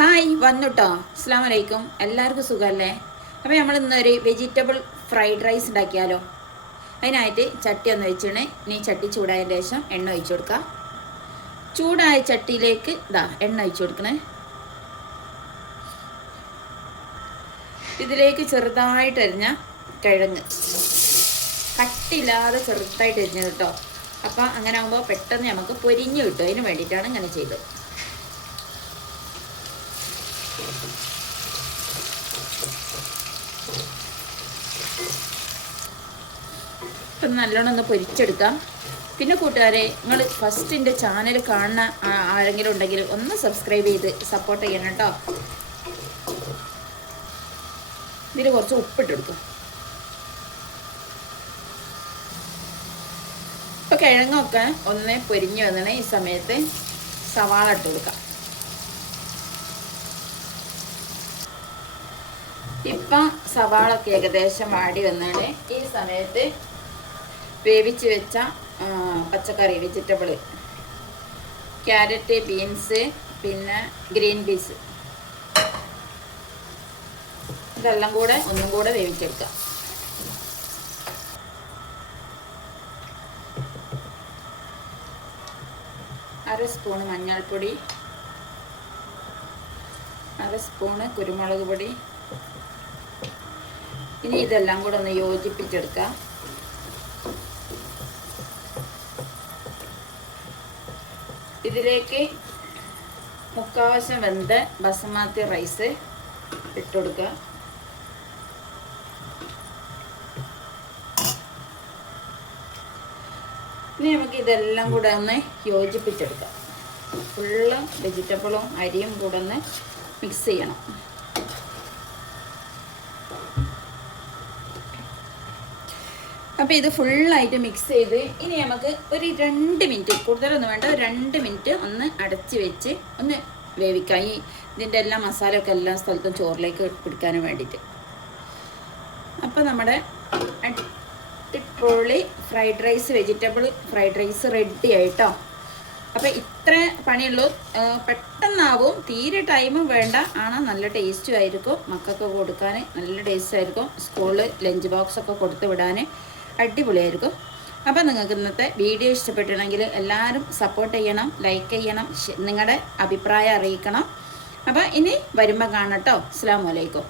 Hi വന്നുട്ടോ. അസ്സലാമു അലൈക്കും. എല്ലാവർക്കും സുഖമല്ലേ? അപ്പോൾ നമ്മൾ ഇന്നൊരു വെജിറ്റബിൾ ഫ്രൈഡ് റൈസ് ഉണ്ടാക്കിയാലോ. അതിനായിട്ട് ചട്ടി ഒന്ന് വെച്ചിട്ട് ഇനി ചട്ടി ചൂടായതിന് ശേഷം എണ്ണ ഒഴിച്ചു കൊടുക്കാം. ചൂടായ ചട്ടിയിലേക്ക് എണ്ണ ഒഴിച്ചു കൊടുക്കണേ. ഇതിലേക്ക് ചെറുതായിട്ട് അരിഞ്ഞ കിഴങ്ങ്, കട്ടില്ലാതെ ചെറുതായിട്ട് അരിഞ്ഞത് കേട്ടോ. അപ്പം അങ്ങനെ ആകുമ്പോൾ പെട്ടെന്ന് നമുക്ക് പൊരിഞ്ഞ് കിട്ടും. അതിന് വേണ്ടിയിട്ടാണ് ഇങ്ങനെ ചെയ്തത്. ഇപ്പം നല്ലോണം ഒന്ന് പൊരിച്ചെടുക്കാം. പിന്നെ കൂട്ടുകാരെ, നിങ്ങൾ ഫസ്റ്റ് എൻ്റെ ചാനൽ കാണുന്ന ആരെങ്കിലും ഉണ്ടെങ്കിൽ ഒന്ന് സബ്സ്ക്രൈബ് ചെയ്ത് സപ്പോർട്ട് ചെയ്യണം കേട്ടോ. ഇതിൽ കുറച്ച് ഉപ്പിട്ട് കൊടുക്കും. ഇപ്പം കിഴങ്ങൊക്കെ ഒന്ന് പൊരിഞ്ഞ് വന്നണേ. ഈ സമയത്ത് സവാള ഇട്ട് കൊടുക്കാം. ഇപ്പം സവാളൊക്കെ ഏകദേശം വാടി വന്നേ. ഈ സമയത്ത് വേവിച്ച് വെച്ച പച്ചക്കറി, വെജിറ്റബിൾ, ക്യാരറ്റ്, ബീൻസ്, പിന്നെ ഗ്രീൻ പീസ്, ഇതെല്ലാം കൂടെ ഒന്നും കൂടെ വേവിച്ചെടുക്കാം. അര സ്പൂണ് മഞ്ഞൾപ്പൊടി, അര സ്പൂണ് കുരുമുളക് പൊടി. ഇനി ഇതെല്ലാം കൂടെ ഒന്ന് യോജിപ്പിച്ചെടുക്കാം. ഇതിലേക്ക് മുക്കാവശം വെന്ത ബസുമതി റൈസ് ഇട്ടുകൊടുക്കുക. ഇനി നമുക്ക് ഇതെല്ലാം കൂടെ ഒന്ന് യോജിപ്പിച്ചെടുക്കാം. ഫുള്ള് വെജിറ്റബിളും അരിയും കൂടെ ഒന്ന് മിക്സ് ചെയ്യണം. അപ്പോൾ ഇത് ഫുള്ളായിട്ട് മിക്സ് ചെയ്ത് ഇനി നമുക്ക് ഒരു 2 മിനിറ്റ്, കൂടുതലൊന്നും വേണ്ട, 2 മിനിറ്റ് ഒന്ന് അടച്ച് വെച്ച് ഒന്ന് വേവിക്കാം. ഇതിൻ്റെ എല്ലാ മസാലയൊക്കെ എല്ലാ സ്ഥലത്തും ചോറിലേക്ക് പിടിക്കാനും വേണ്ടിയിട്ട്. അപ്പോൾ നമ്മുടെ അടിപൊളി fried rice, vegetable fried rice ready ആയിട്ടോ. അപ്പോൾ ഇത്ര പണിയുള്ളൂ. പെട്ടെന്നാവും, തീരെ ടൈമും വേണ്ട. ആണ് നല്ല ടേസ്റ്റും ആയിരിക്കും. മക്കൾക്ക് കൊടുക്കാൻ നല്ല ടേസ്റ്റ് ആയിരിക്കും. സ്കൂളിൽ ലഞ്ച് ബോക്സൊക്കെ കൊടുത്ത് വിടാൻ അടിപൊളിയായിരിക്കും. അപ്പോൾ നിങ്ങൾക്ക് ഇന്നത്തെ വീഡിയോ ഇഷ്ടപ്പെട്ടിട്ടുണ്ടെങ്കിൽ എല്ലാവരും സപ്പോർട്ട് ചെയ്യണം, ലൈക്ക് ചെയ്യണം, നിങ്ങളുടെ അഭിപ്രായം അറിയിക്കണം. അപ്പോൾ ഇനി വരുമ്പോൾ കാണാം കേട്ടോ. അസ്സലാമു അലൈക്കും.